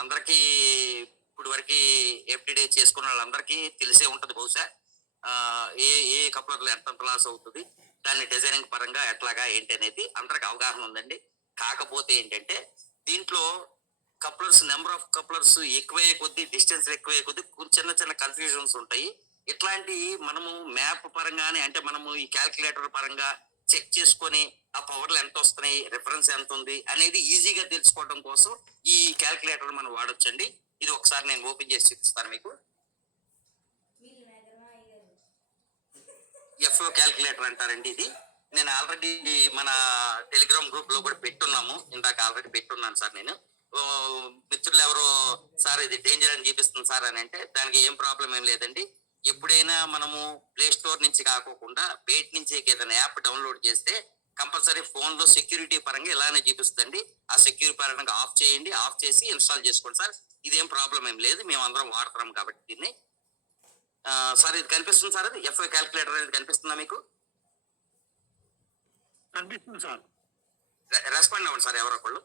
అందరికీ ఇప్పుడు వరకు ఎఫ్టీడీ చేసుకున్న వాళ్ళందరికీ తెలిసే ఉంటుంది బహుశా. ఏ ఏ కప్లర్లు ఎంత లాస్ అవుతుంది దాన్ని డిజైనింగ్ పరంగా ఎట్లాగా ఏంటి అనేది అందరికి అవగాహన ఉందండి. కాకపోతే ఏంటంటే దీంట్లో కప్లర్స్ నెంబర్ ఆఫ్ కప్లర్స్ ఎక్కువయ్యే కొద్దీ డిస్టెన్స్ ఎక్కువయ్యే కొద్దీ చిన్న చిన్న కన్ఫ్యూజన్స్ ఉంటాయి. ఇట్లాంటి మనము మ్యాప్ పరంగానే అంటే మనము ఈ క్యాల్కులేటర్ పరంగా చెక్ చేసుకొని ఆ పవర్లు ఎంత వస్తున్నాయి రిఫరెన్స్ ఎంత ఉంది అనేది ఈజీగా తెలుసుకోవడం కోసం ఈ క్యాల్కులేటర్ మనం వాడొచ్చండి. ఇది ఒకసారి నేను ఓపెన్ చేసి చూపిస్తాను మీకు. ఎఫ్ఓ క్యాల్కులేటర్ అంటారండి ఇది. నేను ఆల్రెడీ మన టెలిగ్రామ్ గ్రూప్లో కూడా పెట్టున్నాము. ఇందాక ఆల్రెడీ పెట్టున్నాను సార్ నేను. మిత్రులు ఎవరో సార్ ఇది డేంజర్ అని చూపిస్తుంది సార్ అని అంటే దానికి ఏం ప్రాబ్లం ఏం లేదండి. ఎప్పుడైనా మనము ప్లే స్టోర్ నుంచి కాకోకుండా బయట నుంచి ఏదైనా యాప్ డౌన్లోడ్ చేస్తే కంపల్సరీ ఫోన్లో సెక్యూరిటీ పరంగా ఇలానే చూపిస్తుంది ఆ సెక్యూరిటీ పరంగా ఆఫ్ చేయండి. ఆఫ్ చేసి ఇన్స్టాల్ చేసుకోండి సార్. ఇదేం ప్రాబ్లం ఏం లేదు. మేము అందరం వాడుతున్నాం కాబట్టి దీన్ని. సార్ ఇది కనిపిస్తుంది సార్ అది? ఎఫ్ఐ క్యాల్కులేటర్ అనేది కనిపిస్తుందా మీకు? కనిపిస్తుంది సార్. రెస్పాండ్ అవ్వండి సార్ ఎవరో ఒకళ్ళు.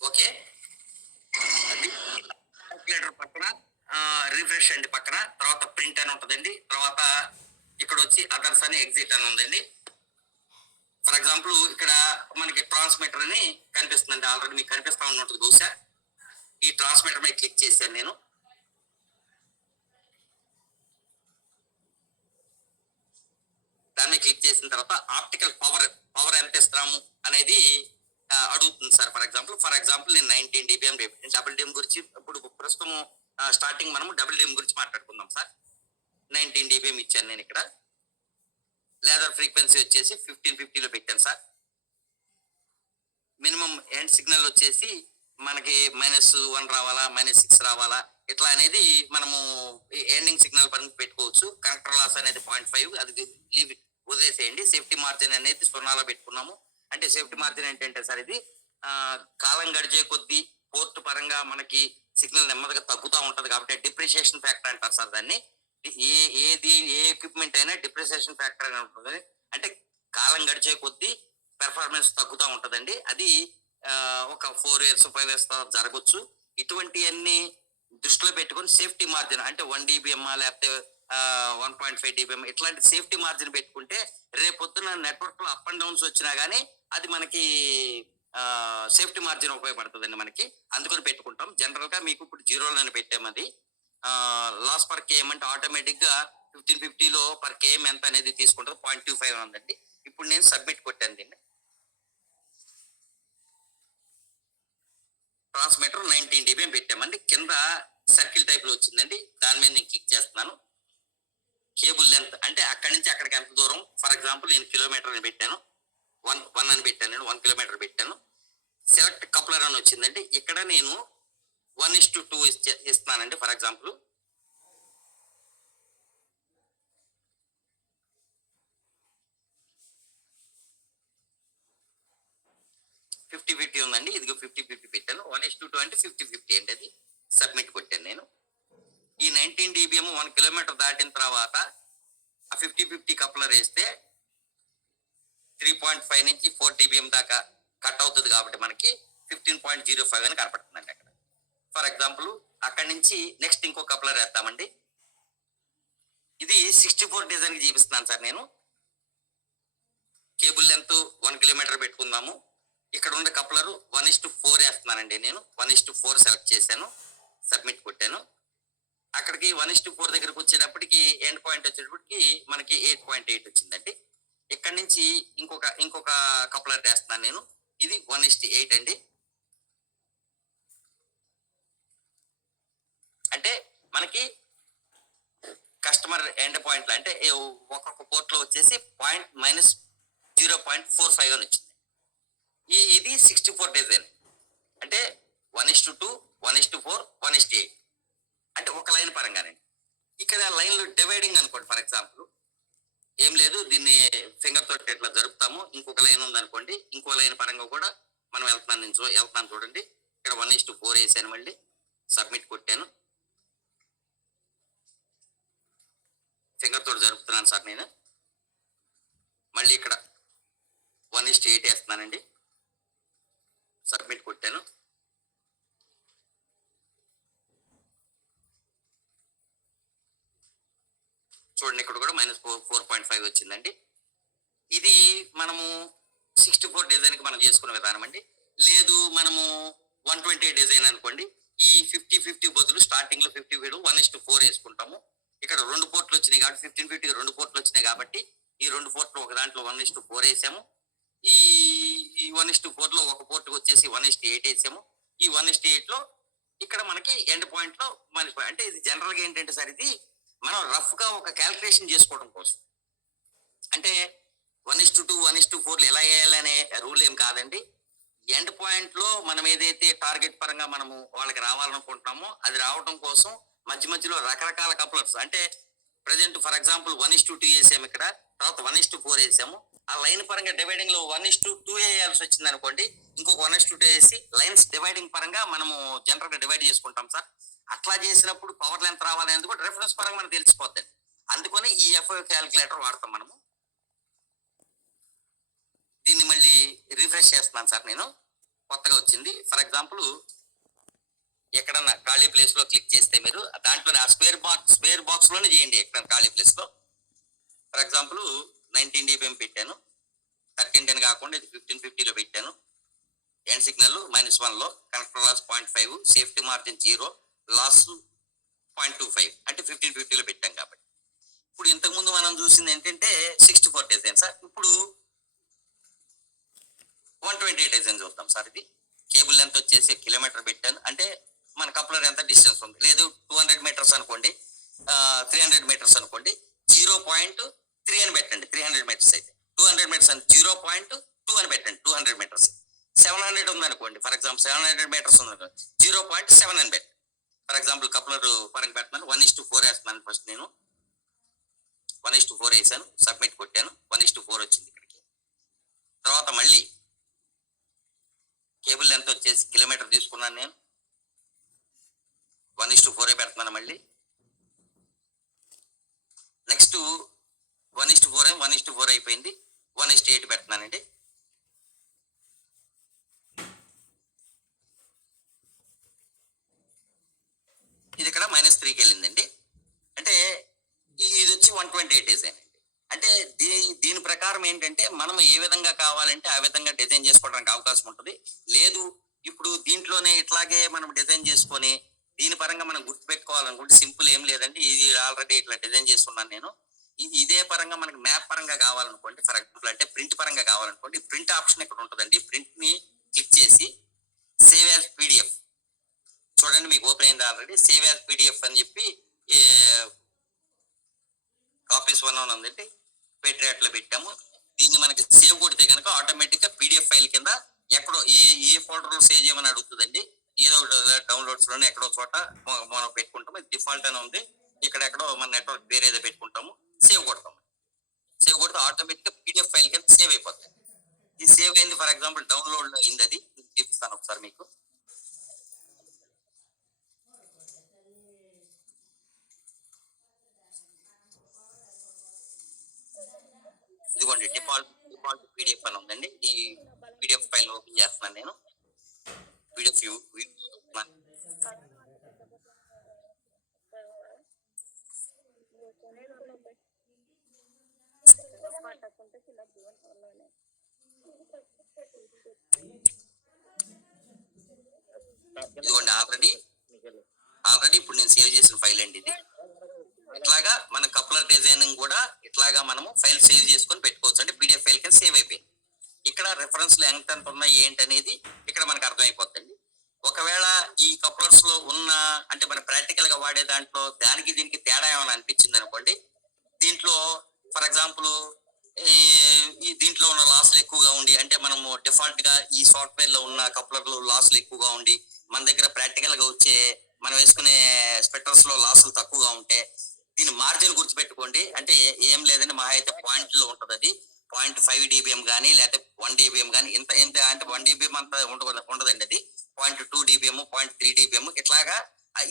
ఓకే. అది క్యాల్కులేటర్ పక్కన రిఫ్రెష్ అండి పక్కన. తర్వాత ప్రింట్ అని ఉంటుందండి. తర్వాత ఇక్కడ వచ్చి అదర్స్ అని ఎగ్జిట్ అని ఉందండి. ఫర్ ఎగ్జాంపుల్ ఇక్కడ మనకి ట్రాన్స్మిటర్ అని కనిపిస్తుందండి. ఆల్రెడీ మీకు కనిపిస్తా ఉంటుంది బహుశా ఈ ట్రాన్స్మిటర్ మీద క్లిక్ చేశాను నేను. దాన్ని క్లిక్ చేసిన తర్వాత ఆప్టికల్ పవర్ పవర్ ఎంత ఇస్తాము అనేది అడుగుతుంది sir. For example for example నేను నైన్టీన్ డిబిఎం డబుల్ డిఎం గురించి ఇప్పుడు ప్రస్తుతం స్టార్టింగ్ మనం డబుల్ డిఎం గురించి మాట్లాడుకుందాం సార్. నైన్టీన్ డిబిఎం ఇచ్చాను నేను ఇక్కడ. లేదర్ ఫ్రీక్వెన్సీ వచ్చేసి ఫిఫ్టీన్ ఫిఫ్టీలో పెట్టాను సార్. మినిమం ఎండ్ సిగ్నల్ వచ్చేసి మనకి మైనస్ వన్ రావాలా మైనస్ సిక్స్ రావాలా ఇట్లా అనేది మనము ఎండింగ్ సిగ్నల్ పరంగా పెట్టుకోవచ్చు. కనెక్టర్ లాస్ అనేది పాయింట్ ఫైవ్ అది లీవ్ వదిలేసేయండి. సేఫ్టీ మార్జిన్ అనేది సున్నాలో పెట్టుకున్నాము. అంటే సేఫ్టీ మార్జిన్ ఏంటంటే సార్ ఇది కాలం గడిచే కొద్దీ పోర్ట్ పరంగా మనకి సిగ్నల్ నెమ్మదిగా తగ్గుతూ ఉంటుంది కాబట్టి డిప్రిషియేషన్ ఫ్యాక్టర్ అంటారు సార్ దాన్ని. ఏ ఏది ఏ ఎక్విప్మెంట్ అయినా డిప్రిసియేషన్ ఫ్యాక్టర్ అని ఉంటుంది. అంటే కాలం గడిచే కొద్దీ పెర్ఫార్మెన్స్ తగ్గుతూ ఉంటుందండి. అది ఒక ఫోర్ ఇయర్స్ ఫైవ్ ఇయర్స్ తర్వాత జరగచ్చు. ఇటువంటివన్నీ దృష్టిలో పెట్టుకొని సేఫ్టీ మార్జిన్ అంటే వన్ డిబిఎంఆ లేకపోతే వన్ పాయింట్ ఫైవ్ డిబిఎం ఇట్లాంటి సేఫ్టీ మార్జిన్ పెట్టుకుంటే రేపొద్దున నెట్వర్క్లో అప్ అండ్ డౌన్స్ వచ్చినా కానీ అది మనకి సేఫ్టీ మార్జిన్ ఉపయోగపడుతుందండి మనకి. అందుకని పెట్టుకుంటాం. జనరల్గా మీకు ఇప్పుడు జీరోలోనే పెట్టాము అది. లాస్ పర్ కేఎం అంటే ఆటోమేటిక్గా ఫిఫ్టీన్ ఫిఫ్టీలో పర్ కేఎం ఎంత అనేది తీసుకుంటుంది పాయింట్ టూ ఫైవ్ ఉందండి. ఇప్పుడు నేను సబ్మిట్ కొట్టాను దీన్ని. ట్రాన్స్మిటర్ నైన్టీన్ డిబిఎం పెట్టామండి కింద సర్కిల్ టైప్లో వచ్చిందండి. దాని మీద నేను క్లిక్ చేస్తున్నాను. కేబుల్ లెంత్ అంటే అక్కడి నుంచి అక్కడికి ఎంత దూరం? ఫర్ ఎగ్జాంపుల్ నేను కిలోమీటర్ పెట్టాను. వన్ వన్ అని పెట్టాను నేను వన్ కిలోమీటర్ పెట్టాను. సెలెక్ట్ కప్లర్ అని వచ్చిందండి ఇక్కడ నేను వన్ ఇస్ టు టూ ఇస్తున్నానండి ఫర్ ఎగ్జాంపుల్ ఫిఫ్టీ ఫిఫ్టీ ఉందండి ఇదిగో ఫిఫ్టీ ఫిఫ్టీ పెట్టాను. వన్ ఇస్ టూ టూ అంటే ఫిఫ్టీ ఫిఫ్టీ అండి అది. సబ్మిట్ కొట్టాను నేను. ఈ నైన్టీన్ డిబిఎం వన్ కిలోమీటర్ దాటిన తర్వాత ఆ ఫిఫ్టీ ఫిఫ్టీ కప్లర్ వేస్తే త్రీ పాయింట్ ఫైవ్ నుంచి ఫోర్ డిబిఎం దాకా కట్ అవుతుంది కాబట్టి మనకి ఫిఫ్టీన్ పాయింట్ జీరో ఫైవ్ అని కనపడుతుందండి అక్కడ. ఫర్ ఎగ్జాంపుల్ అక్కడి నుంచి నెక్స్ట్ ఇంకో కప్లర్ వేస్తామండి ఇది సిక్స్టీ ఫోర్ డిజైన్కి చూపిస్తున్నాను సార్ నేను. కేబుల్ లెంత్ వన్ కిలోమీటర్ పెట్టుకుందాము. ఇక్కడ ఉన్న coupler one is to four వేస్తున్నానండి నేను. One is to four select చేశాను. సబ్మిట్ కొట్టాను. అక్కడికి వన్ ఇస్ టు ఫోర్ దగ్గరకు వచ్చేటప్పటికి ఎండ్ పాయింట్ వచ్చేటప్పటికి మనకి ఎయిట్ పాయింట్ ఎయిట్ వచ్చిందండి. ఇక్కడ నుంచి ఇంకొక ఇంకొక కప్లర్ వేస్తున్నాను నేను. ఇది వన్ ఇస్టీ ఎయిట్ అండి. అంటే మనకి కస్టమర్ ఎండ్ పాయింట్లు అంటే ఒక్కొక్క పోర్ట్లో వచ్చేసి point minus zero point four five అని వచ్చింది. ఈ ఇది సిక్స్టీ ఫోర్ డిజైన్ అంటే one is to two one is to four one is eight అంటే ఒక లైన్ పరంగానే. ఇక్కడ లైన్లు డివైడింగ్ అనుకోండి ఫర్ ఎగ్జాంపుల్ ఏం లేదు దీన్ని ఫింగర్ తోటి ఇట్లా జరుపుతాము. ఇంకొక లైన్ ఉందనుకోండి ఇంకో లైన్ పరంగా కూడా మనం వెళ్తున్నాను నేను చూ- వెళ్తున్నాను చూడండి. ఇక్కడ వన్ ఇస్ టు ఫోర్ వేసాను మళ్ళీ. సబ్మిట్ కొట్టాను. ఫింగర్ తోటి జరుపుతున్నాను సార్ నేను. మళ్ళీ ఇక్కడ వన్ ఇస్ ఎయిట్ వేస్తున్నానండి. సబ్మిట్ కొట్టాను. చూడండి ఇక్కడ కూడా minus four four point five వచ్చిందండి. ఇది మనము సిక్స్టీ ఫోర్ డిజైన్కి మనం చేసుకున్న విధానం అండి. లేదు మనము వన్ ట్వంటీ డిజైన్ అనుకోండి. ఈ ఫిఫ్టీ ఫిఫ్టీ బదులు స్టార్టింగ్లో fifty feed one is four వేసుకుంటాము. ఇక్కడ రెండు పోర్ట్లు వచ్చినాయి కాబట్టి ఫిఫ్టీన్ ఫిఫ్టీ రెండు పోర్ట్లు వచ్చినాయి కాబట్టి ఈ రెండు పోర్ట్లు ఒక దాంట్లో వన్ ఇస్ ఫోర్ వేసాము. ఈ ఈ వన్ ఇస్ టు ఫోర్లో ఒక పోర్ట్ వచ్చేసి వన్ ఇస్ ఎయిట్ వేసాము. ఈ వన్ ఇస్ టు ఎయిట్లో ఇక్కడ మనకి ఎండ్ పాయింట్లో లో అంటే ఇది జనరల్గా ఏంటంటే సార్ ఇది మనం రఫ్గా ఒక క్యాల్కులేషన్ చేసుకోవడం కోసం. అంటే one is to two one is to ఫోర్లు ఎలా వేయాలనే రూల్ ఏం కాదండి. ఎండ్ పాయింట్లో మనం ఏదైతే టార్గెట్ పరంగా మనము వాళ్ళకి రావాలనుకుంటున్నామో అది రావడం కోసం మధ్య మధ్యలో రకరకాల కప్లర్స్ అంటే present for example one is to two వేసాము ఇక్కడ తర్వాత వన్ ఇస్ టు ఫోర్ వేసాము. ఆ లైన్ పరంగా డివైడింగ్లో వన్ ఇస్ టు టూ వేయాల్సి వచ్చింది అనుకోండి ఇంకొక వన్ ఇస్ టు టూ వేసి లైన్స్ డివైడింగ్ పరంగా మనము జనరల్గా డివైడ్ చేసుకుంటాం సార్. అట్లా చేసినప్పుడు పవర్ రావాలి అనేది కూడా రెఫరెన్స్ పరంగా మనకు తెలిసిపోద్దండి. అందుకని ఈ ఎఫ్ఐ క్యాలిక్యులేటర్ వాడతాం మనము. దీన్ని మళ్ళీ రిఫ్రెష్ చేస్తున్నాను సార్ నేను. కొత్తగా వచ్చింది. ఫర్ ఎగ్జాంపుల్ ఎక్కడన్నా ఖాళీ ప్లేస్లో క్లిక్ చేస్తే మీరు దాంట్లోనే ఆ స్క్వేర్ బాక్స్ స్క్వేర్ బాక్స్లోనే చేయండి ఎక్కడ ఖాళీ ప్లేస్లో ఫర్ ఎగ్జాంపుల్ నైన్టీన్ డిపిఎం పెట్టాను. థర్టీన్ టెన్ కాకుండా ఇది ఫిఫ్టీన్ ఫిఫ్టీలో పెట్టాను. ఎండ్ సిగ్నల్ మైనస్ వన్లో connector loss point five safety margin zero loss point two five అంటే ఫిఫ్టీన్ ఫిఫ్టీలో పెట్టాం కాబట్టి. ఇప్పుడు ఇంతకుముందు మనం చూసింది ఏంటంటే సిక్స్టీ ఫోర్ డిజైన్ సార్. ఇప్పుడు వన్ ట్వంటీ డిజైన్ చూద్దాం సార్ ఇది. కేబుల్ లెంత్ వచ్చేసి కిలోమీటర్ పెట్టాను. అంటే మన కప్లర్ ఎంత డిస్టెన్స్ ఉంది? లేదు టూ హండ్రెడ్ మీటర్స్ అనుకోండి. త్రీ హండ్రెడ్ మీటర్స్ అనుకోండి. జీరో పాయింట్ త్రీ అని పెట్టండి. త్రీ హండ్రెడ్ మీటర్స్ అయితే. టూ హండ్రెడ్ మీటర్స్ అని జీరో పాయింట్ టూ అని పెట్టండి. Two hundred metres seven hundred ఉంది అనుకోండి for example seven hundred metres ఉంది అనుకోండి జీరో పాయింట్ సెవెన్ అని పెట్టండి. పాపులర్ పరంగా వన్ ఇస్ టు ఫోర్ వేస్తున్నాను ఫస్ట్ నేను. వన్ ఇస్ టు ఫోర్ వేసాను. సబ్మిట్ కొట్టాను. వన్ ఇస్ టు ఫోర్ వచ్చింది ఇక్కడికి. తర్వాత మళ్ళీ కేబుల్ లెంత్ వచ్చేసి కిలోమీటర్ తీసుకున్నాను నేను. వన్ ఇస్ టు ఫోర్ పెడుతున్నాను మళ్ళీ. Next one is to four one is to four అయిపోయింది. వన్ ఇస్ టు ఎయిట్ పెడుతున్నానండి. ఇది ఇక్కడ మైనస్ త్రీకి వెళ్ళిందండి. అంటే ఇది వచ్చి వన్ ట్వంటీ ఎయిట్ డిజైన్ అండి అంటే దీ దీని ప్రకారం ఏంటంటే మనం ఏ విధంగా కావాలంటే ఆ విధంగా డిజైన్ చేసుకోవడానికి అవకాశం ఉంటుంది. లేదు ఇప్పుడు దీంట్లోనే ఇట్లాగే మనం డిజైన్ చేసుకొని దీని పరంగా మనం గుర్తుపెట్టుకోవాలనుకుంటే సింపుల్ ఏం లేదండి. ఇది ఆల్రెడీ ఇట్లా డిజైన్ చేస్తున్నాను నేను. ఇది ఇదే పరంగా మనకి మ్యాప్ పరంగా కావాలనుకోండి ఫర్ ఎగ్జాంపుల్ అంటే ప్రింట్ పరంగా కావాలనుకోండి ప్రింట్ ఆప్షన్ ఇక్కడ ఉంటుందండి. ప్రింట్ని క్లిక్ చేసి సేవ్ యాజ్ పీడిఎఫ్ చూడండి మీకు ఓపెన్ అయింది ఆల్రెడీ సేవ్ యాజ్ పీడిఎఫ్ అని చెప్పి కాపీస్ వన్ అని ఉందండి పేట్రియాట్లో పెట్టాము. దీన్ని మనకి సేవ్ కొడితే కనుక ఆటోమేటిక్గా పీడిఎఫ్ ఫైల్ కింద ఎక్కడో ఏ ఏ ఫోల్డర్లో సేవ్ చేయమని అడుగుతుందండి. ఏదో డౌన్లోడ్స్లోనే ఎక్కడో చోట మనం పెట్టుకుంటాము. డిఫాల్ట్ అని ఉంది. ఇక్కడ ఎక్కడో మన నెట్వర్క్ వేరేదో పెట్టుకుంటాము. సేవ్ కొడతాం సేవ్ కొడితే ఆటోమేటిక్గా పీడిఎఫ్ ఫైల్ కింద సేవ్ అయిపోతుంది. ఇది సేవ్ అయింది ఫర్ ఎగ్జాంపుల్ డౌన్లోడ్ అయింది అది. చూపిస్తాను ఒకసారి మీకు. ఇదిగోండి డిఫాల్ట్ డిఫాల్ట్ పీడిఎఫ్ అని ఉందండి. ఈ పీడిఎఫ్ ఫైల్ ఓపెన్ చేస్తున్నాను నేను. పీడిఎఫ్ ఇదిగోండి ఆల్రెడీ ఆల్రెడీ ఇప్పుడు నేను సేవ్ చేసిన ఫైల్ అండి ఇది. ఇట్లాగా మన కప్లర్ డిజైనింగ్ కూడా ఇట్లాగా మనము ఫైల్ సేవ్ చేసుకొని పెట్టుకోవచ్చు. అంటే పీడిఎఫ్ ఫైల్ కింద సేవ్ అయిపోయింది. ఇక్కడ రెఫరెన్స్లు ఎంత ఎంత ఉన్నాయి ఏంటి అనేది ఇక్కడ మనకు అర్థమైపోతుంది ఒకవేళ ఈ కప్లర్స్లో ఉన్న అంటే మన ప్రాక్టికల్గా వాడే దాంట్లో దానికి దీనికి తేడా ఏమైనా అనిపించింది అనుకోండి దీంట్లో ఫర్ ఎగ్జాంపుల్ ఈ దీంట్లో ఉన్న లాస్లు ఎక్కువగా ఉండి అంటే మనము డిఫాల్ట్గా ఈ సాఫ్ట్వేర్లో ఉన్న కప్లర్లు లాస్లు ఎక్కువగా ఉండి మన దగ్గర ప్రాక్టికల్గా వచ్చే మనం వేసుకునే స్పెక్టర్స్లో లాసులు తక్కువగా ఉంటే దీని మార్జిన్ గుర్తుపెట్టుకోండి. అంటే ఏం లేదండి మహా అయితే పాయింట్లో ఉంటుంది అది పాయింట్ ఫైవ్ డిబిఎం కానీ లేకపోతే వన్ డిబిఎం కానీ ఇంత ఎంత అంటే వన్ డిబిఎం అంత ఉండదు ఉండదండి అది. Point two DBM point three DBM ఇట్లాగా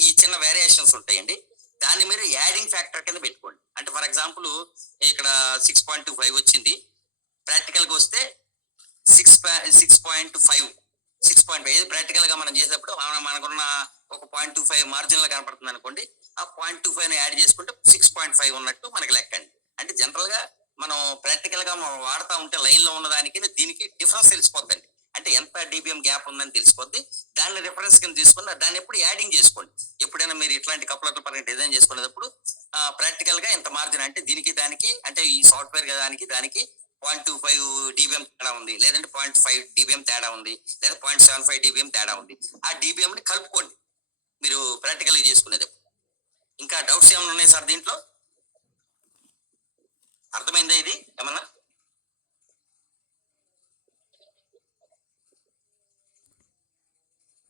ఈ చిన్న వేరియేషన్స్ ఉంటాయండి. దాన్ని మీరు యాడింగ్ ఫ్యాక్టర్ కింద పెట్టుకోండి. అంటే ఫర్ ఎగ్జాంపుల్ ఇక్కడ సిక్స్ పాయింట్ టూ ఫైవ్ వచ్చింది. ప్రాక్టికల్గా వస్తే six six point five six point five ప్రాక్టికల్గా మనం చేసేటప్పుడు మనకున్న ఒక పాయింట్ టూ ఫైవ్ మార్జిన్లో కనపడుతుంది అనుకోండి ఆ పాయింట్ టూ ఫైవ్ యాడ్ చేసుకుంటే సిక్స్ పాయింట్ ఫైవ్ ఉన్నట్టు మనకి లెక్క అండి. అంటే జనరల్గా మనం ప్రాక్టికల్గా మనం వాడుతూ ఉంటే లైన్లో ఉన్న దానికి దీనికి డిఫరెన్స్ తెలిసిపోద్దండి. అంటే ఎంత డిబిఎం గ్యాప్ ఉందని తెలిసిపోద్ది. దాన్ని రిఫరెన్స్ కింద తీసుకుని దాన్ని ఎప్పుడు యాడింగ్ చేసుకోండి. ఎప్పుడైనా మీరు ఇట్లాంటి కప్లర్ల పరంగా డిజైన్ చేసుకునేటప్పుడు ప్రాక్టికల్గా ఇంత మార్జిన్ అంటే దీనికి దానికి అంటే ఈ సాఫ్ట్వేర్ దానికి దానికి పాయింట్ టూ ఫైవ్ డిబిఎం తేడా ఉంది. లేదంటే పాయింట్ ఫైవ్ డిబిఎం తేడా ఉంది. లేదా పాయింట్ సెవెన్ ఫైవ్ డిబిఎం తేడా ఉంది. ఆ డిబిఎం ని కలుపుకోండి. మీరు ప్రాక్టికల్ చేసుకునేది. ఇంకా డౌట్స్ ఏమైనా ఉన్నాయి సార్ దీంట్లో? అర్థమైందా ఇది? ఏమన్నా?